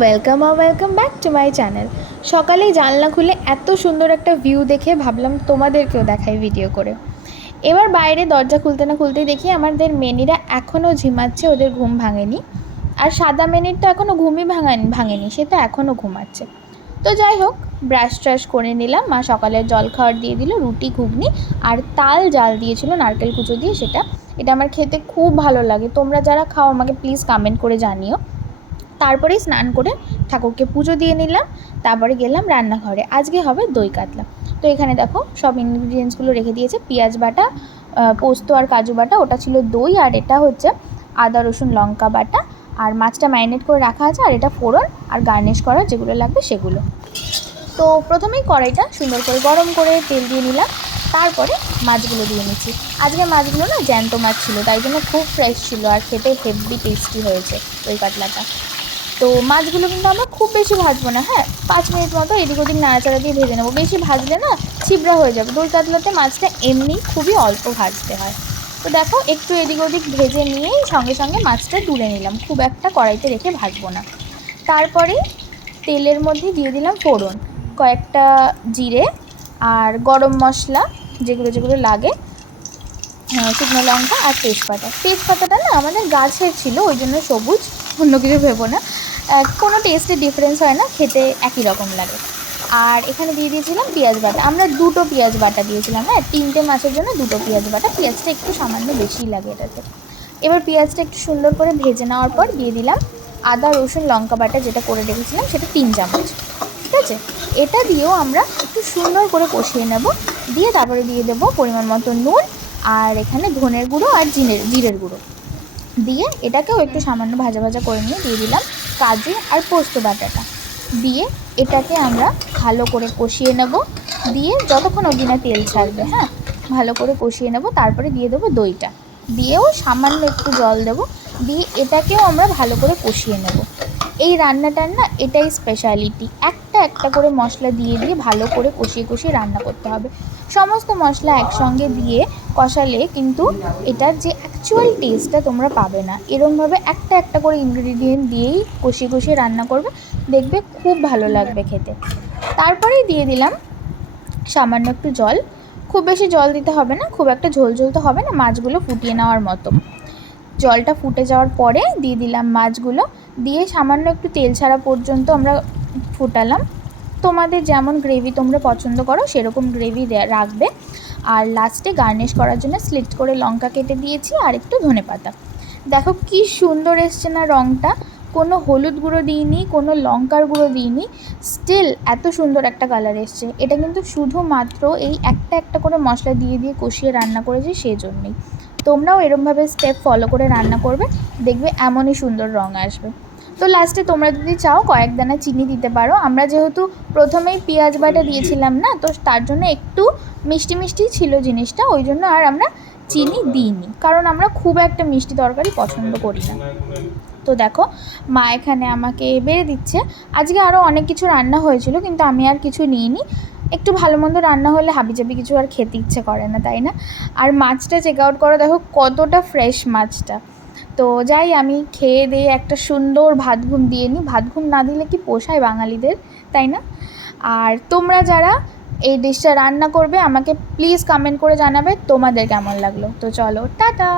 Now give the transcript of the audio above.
Welcome back to my channel. সকালেই জানলা খুলে এত সুন্দর একটা ভিউ দেখে ভাবলাম তোমাদেরকেও দেখাই ভিডিও করে। এবার বাইরে দরজা খুলতে না খুলতেই দেখি আমাদের মেনিরা এখনও ঝিমাচ্ছে, ওদের ঘুম ভাঙেনি। আর সাদা মেনির তো এখনও ঘুমই ভাঙেনি, সে তো এখনও ঘুমাচ্ছে। তো যাই হোক, ব্রাশ ট্রাশ করে নিলাম। মা সকালের জল খাওয়ার দিয়ে দিল, রুটি ঘুগনি আর তাল জাল দিয়েছিল নারকেল কুচো দিয়ে। এটা আমার খেতে খুব ভালো লাগে। তোমরা যারা খাও আমাকে প্লিজ কমেন্ট করে জানিও। তারপরেই স্নান করে ঠাকুরকে পুজো দিয়ে নিলাম। তারপরে গেলাম রান্নাঘরে। আজকে হবে দই কাতলা। তো এখানে দেখো সব ইনগ্রিডিয়েন্টসগুলো রেখে দিয়েছে। পেঁয়াজ বাটা, পোস্ত আর কাজু বাটা, ওটা ছিল দই, আর এটা হচ্ছে আদা রসুন লঙ্কা বাটা, আর মাছটা ম্যারিনেট করে রাখা আছে, আর এটা ফোড়ন আর গার্নিশ করার যেগুলো লাগবে সেগুলো। তো প্রথমেই কড়াইটা সুন্দর করে গরম করে তেল দিয়ে নিলাম। তারপরে মাছগুলো দিয়ে নিচ্ছি। আজকে মাছগুলো না জ্যান্ত মাছ ছিল, তাই জন্য খুব ফ্রেশ ছিল আর খেতে হেভি টেস্টি হয়েছে দই কাতলাটা। তো মাছগুলো কিন্তু আমরা খুব বেশি ভাজবো না, হ্যাঁ, 5 মিনিট মতো এদিক ওদিক নাড়াচাড়া দিয়ে ভেজে নেবো। বেশি ভাজলে না ছিবড়া হয়ে যাবে। দই কাতলাতে মাছটা এমনি খুবই অল্প ভাজতে হয়। তো দেখো একটু এদিক ওদিক ভেজে নিয়েই সঙ্গে সঙ্গে মাছটা তুলে নিলাম, খুব একটা কড়াইতে রেখে ভাজবো না। তারপরে তেলের মধ্যে দিয়ে দিলাম ফোড়ন, কয়েকটা জিরে আর গরম মশলা যেগুলো লাগে, শুকনো লঙ্কা আর তেজপাতাটা না আমাদের গাছের ছিল, ওই জন্য সবুজ, অন্য কিছু ভেবো না। কোনো টেস্টের ডিফারেন্স হয় না, খেতে একই রকম লাগে। আর এখানে দিয়ে দিয়েছিলাম পেঁয়াজ বাটা। আমরা 2টো পেঁয়াজ বাটা দিয়েছিলাম, হ্যাঁ, 3টে মাছের জন্য 2টো পেঁয়াজ বাটা। পেঁয়াজটা একটু সামান্য বেশিই লাগে এটাতে। এবার পেঁয়াজটা একটু সুন্দর করে ভেজে নেওয়ার পর দিয়ে দিলাম আদা রসুন লঙ্কা বাটা, যেটা করে রেখেছিলাম, সেটা 3 চামচ। ঠিক আছে, এটা দিয়েও আমরা একটু সুন্দর করে কষিয়ে নেব। দিয়ে তারপরে দিয়ে দেবো পরিমাণ মতো নুন, আর এখানে ধনের গুঁড়ো আর জিরের গুঁড়ো দিয়ে এটাকেও একটু সামান্য ভাজা ভাজা করে নিয়ে দিয়ে দিলাম কাজু আর পোস্ত বাটাটা। দিয়ে এটাকে আমরা ভালো করে কষিয়ে নেব। দিয়ে যতক্ষণ অবধি না তেল ছাড়বে, হ্যাঁ, ভালো করে কষিয়ে নেব। তারপরে দিয়ে দেবো দইটা, দিয়েও সামান্য একটু জল দেব। দিয়ে এটাকেও আমরা ভালো করে কষিয়ে নেব। এই রান্নাটার না এটাই স্পেশালিটি, একটা একটা করে মশলা দিয়ে ভালো করে কষিয়ে রান্না করতে হবে। সমস্ত মশলা একসঙ্গে দিয়ে কষালে কিন্তু এটার যে অ্যাকচুয়াল টেস্টটা তোমরা পাবে না। এরমভাবে একটা একটা করে ইনগ্রিডিয়েন্ট দিয়েই কষিয়ে রান্না করবে, দেখবে খুব ভালো লাগবে খেতে। তারপরেই দিয়ে দিলাম সামান্য একটু জল। খুব বেশি জল দিতে হবে না, খুব একটা ঝোল তো হবে না, মাছগুলো ফুটিয়ে নেওয়ার মতো। জলটা ফুটে যাওয়ার পরে দিয়ে দিলাম মাছগুলো, দিয়ে সামান্য একটু তেল ছাড়া পর্যন্ত আমরা ফুটালাম। তোমাদের যেমন গ্রেভি তোমরা পছন্দ করো সেরকম গ্রেভি রাখবে। আর লাস্টে গার্নিশ করার জন্য স্লিট করে লঙ্কা কেটে দিয়েছি আর একটু ধনেপাতা। দেখো কি সুন্দর এসছে না রঙটা, কোনো হলুদ গুঁড়ো দিইনি, কোনো লঙ্কার গুঁড়ো দিইনি, স্টিল এত সুন্দর একটা কালার এসছে। এটা কিন্তু শুধুমাত্র এই একটা একটা করে মশলা দিয়ে কষিয়ে রান্না করেছি, সেজন্যই। তোমরাও এরমভাবে স্টেপ ফলো করে রান্না করবে, দেখবে এমনই সুন্দর রঙ আসবে। তো লাস্টে তোমরা যদি চাও কয়েক দানা চিনি দিতে পারো। আমরা যেহেতু প্রথমেই পেঁয়াজ বাটা দিয়েছিলাম না, তো তার জন্য একটু মিষ্টি মিষ্টি ছিল জিনিসটা, ওই জন্য আর আমরা চিনি দিইনি, কারণ আমরা খুব একটা মিষ্টি তরকারি পছন্দ করি না। তো দেখো মা এখানে আমাকে বেড়ে দিচ্ছে। আজকে আরও অনেক কিছু রান্না হয়েছিল, কিন্তু আমি আর কিছু নিইনি। একটু ভালো মন্দ রান্না হলে হাবিজাবি কিছু আর খেতে ইচ্ছে করে না, তাই না? আর মাছটা চেক আউট করো, দেখো কতটা ফ্রেশ মাছটা। তো যাই, আমি খেয়ে দিয়ে একটা সুন্দর ভাত ঘুম দিয়ে নিই। ভাত ঘুম না দিলে কি পোষায় বাঙালিদের, তাই না? আর তোমরা যারা এই ডিশটা রান্না করবে আমাকে প্লিজ কমেন্ট করে জানাবে তোমাদের কেমন লাগলো। তো চলো, টাটা।